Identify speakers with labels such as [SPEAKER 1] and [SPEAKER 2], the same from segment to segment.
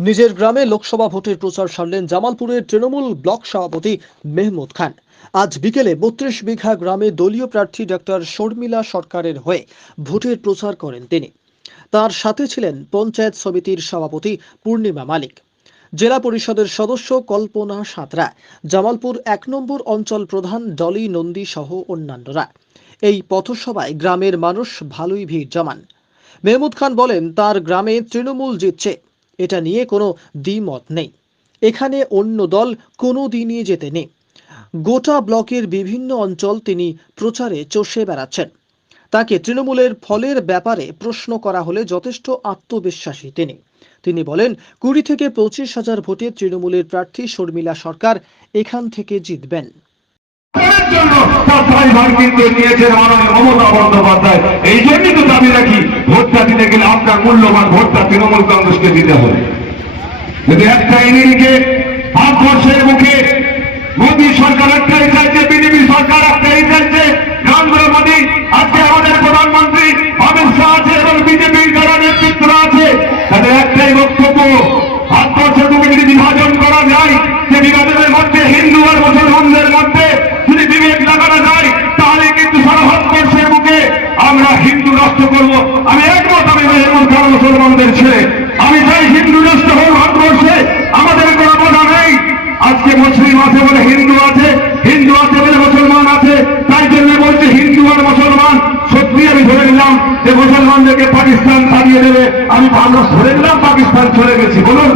[SPEAKER 1] নিজের গ্রামে লোকসভা ভোটের প্রচার সারলেন জামালপুরের তৃণমূল ব্লক সভাপতি মেহমুদ খান। আজ বিকেলে বত্রিশ বিঘা গ্রামে দলীয় প্রার্থী ডক্টর শর্মিলা সরকারের হয়ে ভোটের প্রচার করেন তিনি। তার সাথে ছিলেন পঞ্চায়েত সমিতির সভাপতি পূর্ণিমা মালিক। জেলা পরিষদের সদস্য কল্পনা সাঁতরা। জামালপুর এক নম্বর অঞ্চল প্রধান ডলি নন্দী সহ অন্যান্যরা। এই পথসভায় গ্রামের মানুষ ভালোই ভিড় জমান। মেহমুদ খান বলেন, তার গ্রামে তৃণমূল জিতছে। এটা নিয়ে কোনো দ্বিমত নেই। এখানে অন্য দল কোনো দিনই যেতে নেই। গোটা ব্লকের বিভিন্ন অঞ্চল তিনি প্রচারে চষে বেড়াচ্ছেন। তাকে তৃণমূলের ফলের ব্যাপারে প্রশ্ন করা হলে যথেষ্ট আত্মবিশ্বাসী তিনি। তিনি বলেন, কুড়ি থেকে পঁচিশ হাজার ভোটে তৃণমূলের প্রার্থী শর্মিলা সরকার এখান থেকে জিতবেন।
[SPEAKER 2] এই মুখে মোদী সরকার একটাই চাইছে বিজেপি সরকার একটাই চাইছে নরেন্দ্র মোদী আজকে আমাদের প্রধানমন্ত্রী অমিত শাহ আছে এবং বিজেপির যারা নেতৃত্বরা আছে তাদের একটাই বক্তব্য ভারতবর্ষের মুখে যদি বিভাজন করা যায় যে বিভাজনের মধ্যে হিন্দু আর মুসলমানদের মধ্যে যদি বিবেক লাগানো যায় তাহলে কিন্তু সারা ভারতবর্ষের মুখে আমরা হিন্দু নষ্ট করব আমি একমত আমি মেহমুদ খান মুসলমানদের ছেলে আমি চাই হিন্দু নষ্ট হোক ভারতবর্ষে আমাদের কোনো বাধা নেই আজকে মুসলিম আছে বলে হিন্দু আছে হিন্দু আছে বলে মুসলমান আছে। তাই জন্য বলছে হিন্দু আর মুসলমান। সত্যি আমি ধরে নিলাম যে মুসলমানদেরকে পাকিস্তান তাড়িয়ে দেবে। আমি ভালো ধরে নিলাম পাকিস্তান চলে গেছি। বলুন,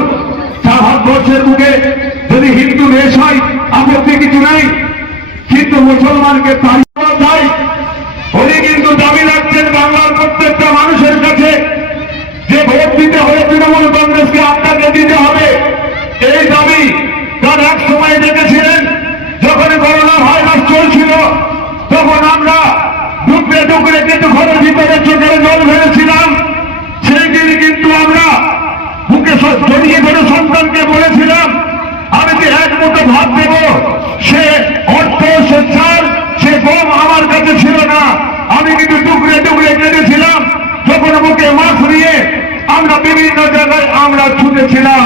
[SPEAKER 2] সারা ভারতবর্ষের বুকে যদি হিন্দু দেশ হয়, আপত্তি কিছু নাই। কিন্তু মুসলমানকে তাড়িয়ে দেয় উনি কিন্তু দাবি রাখছেন বাংলার প্রত্যেকটা মানুষের কাছে যে ভোট দিতে হবে তৃণমূল কংগ্রেসকে আপনাকে দিতে হবে এই দাবি তার এক সময় দেখেছিলেন যখন করোনা ভাইরাস চলছিল তখন আমরা ডুবরে ডুবরে কিন্তু ঘরের ভিতরে চোখের জল ফেলেছিলাম সেই কিন্তু আমরা বুকে জড়িয়ে ধরে সন্তানকে বলেছিলাম, আমি যে এক মুঠো ভাত দেব? সে অর্থ, সে চাল, সে গম আমার কাছে ছিল না। আমি কিন্তু টুকরে টুকরে কেঁদেছিলাম, যখন মুখে মাছ নিয়ে আমরা বিভিন্ন জায়গায় আমরা ছুটেছিলাম।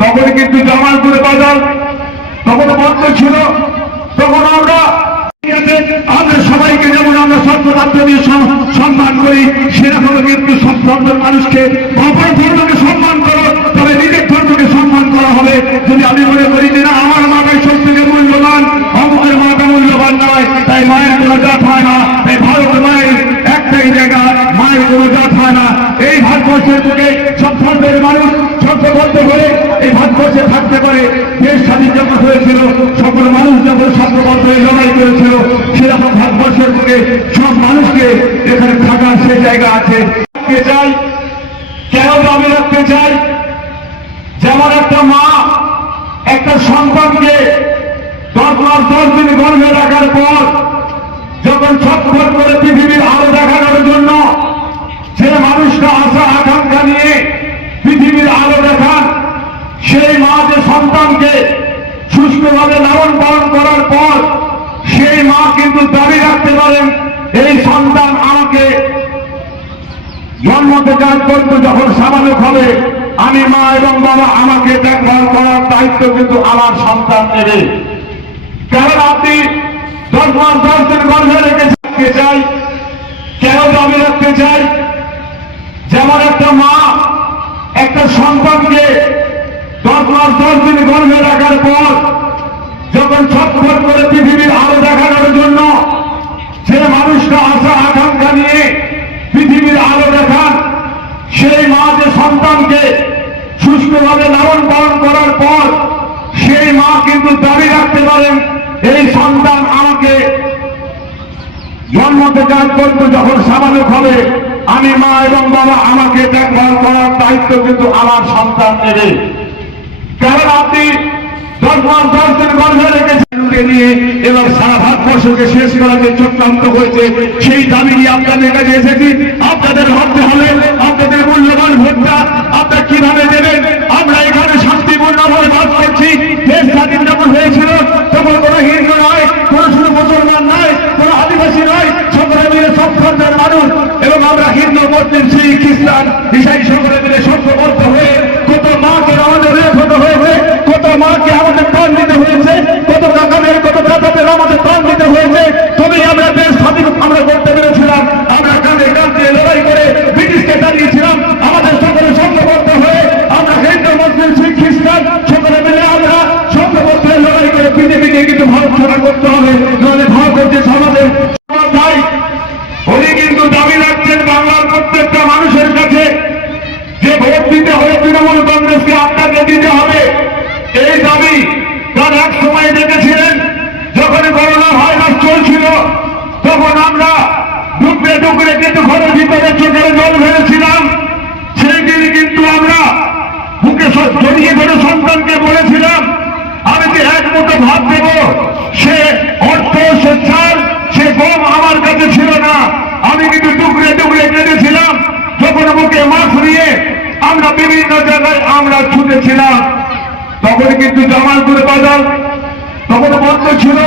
[SPEAKER 2] তখন কিন্তু জামালপুর বাজার তখন বন্ধ ছিল। তখন আমরা আমরা সবাইকে যেমন আমরা সর্বরাত্র দিয়ে সম- সম্মান করি সেরকম কিন্তু ধর্মের মানুষকে অপর ধর্মকে সম্মান করো, তবে নিজের ধর্মকে সম্মান করা হবে। যদি আমি মনে করি যে না, আমার মাটাই সব থেকে মূল্যবান, অমুকের মাটা মূল্যবান নয়, তাই মায়ের কোনো জাত হয় না, তাই ভারত মায়ের একটাই জায়গা, মায়ের কোনো জাত হয় না। এই ভারতবর্ষের বুকে সব ধর্মের মানুষ সভ্যবদ্ধ করে এই ভারতবর্ষে থাকতে পারে। দেশ স্বাধীন যখন হয়েছিল সকল মানুষ যখন সভ্যবদ্ধ হয়ে লড়াই করেছিল সেরকম ভারতবর্ষের বুকে সব মানুষকে এখানে থাকার সে জায়গা আছে রাখতে চাই কেন দাবি রাখতে চাই যেমন একটা মা, একটা সন্তানকে দশ মাস, দশ দিন গর্ভে রাখার পর যখন ছটফট করে পৃথিবীর আলো দেখানোর জন্য যে মানুষটা আশা, আকাঙ্ক্ষা নিয়ে পৃথিবীর আলো দেখান, সেই মা যে সন্তানকে সুস্থভাবে লালন পালন করার পর সেই মা কিন্তু দাবি রাখতে পারেন, এই সন্তান আমাকে জন্ম থেকে আজ যখন স্বাভাবিক হবে আমি মা এবং বাবা আমাকে দেখভাল করার দায়িত্ব কিন্তু আমার সন্তান নেবে। কারণ আপনি দশ মাস দশ দিন গর্ভে রেখে রাখতে চাই? কেন দাবি রাখতে চাই? যেমন একটা মা একটা সন্তানকে দশ মাস দশ দিন গর্ভে রাখার পর যখন ছটফট করে পৃথিবীর আলো দেখানোর জন্য যে মানুষটা আশা আকাঙ্ক্ষা নিয়ে পৃথিবীর আলো দেখান। সেই মা যে সন্তানকে সুস্থভাবে লালন পালন করার পর সেই মা কিন্তু দাবি রাখতে পারেন, এই সন্তান আমাকে জন্ম থেকে পর্যন্ত যখন স্বাভাবিক হবে, আমি মা এবং বাবা আমাকে দেখভাল করার দায়িত্ব কিন্তু আমার সন্তান নেবে। কারণ আপনি দশ মাস দশ দিন গর্ভে রেখেছেন নিয়ে, এবার সারা ভারতবর্ষকে শেষ করার যে চক্রান্ত হয়েছে, সেই দাবি নিয়ে আপনাদের কাছে এসেছি। আপনাদের ভাবতে হবে আপনাদের মূল্যবান ভোটটা আপনারা কীভাবে দেবেন? আমরা এখানে শান্তিপূর্ণভাবে বাস করছি। দেশ স্বাধীন যখন হয়েছিল, তখন কোনো হিন্দু নয়, কোনো শুধু মুসলমান নয়, কোনো আদিবাসী নয়, সকলে মিলে সব ধর্মের মানুষ। এবং আমরা হিন্দু, মুসলিম, শিখ, খ্রিস্টান, ইসাই সকলে মিলে সভ্যবদ্ধ হয়ে কত মাকে দেখাশোনা করতে হবে নাহলে ভয় করছে সমাজের তাই উনি কিন্তু দাবি রাখছেন বাংলার প্রত্যেকটা মানুষের কাছে যে ভোট দিতে হবে তৃণমূল কংগ্রেসকে আপনাকে দিতে হবে এই দাবি তার এক সময় দেখেছিলেন যখন করোনা ভাইরাস চলছিল তখন আমরা ডুবরে ডুবরে কিন্তু ঘরের ভিতরে চোখের জল ফেলেছিলাম সেই দিন কিন্তু আমরা বুকে জড়িয়ে ধরে সন্তানকে বলেছিলাম, আমি যে এক মুঠো ভাত দেব, সে অর্থ, সে চাল, সে গম আমার কাছে ছিল না। আমি কিন্তু টুকরে টুকরে কেঁদেছিলাম, যখন বুকে মাছ নিয়ে আমরা বিভিন্ন জায়গায় আমরা ছুটেছিলাম। তখন কিন্তু জামালপুর বাজার তখন বন্ধ ছিল।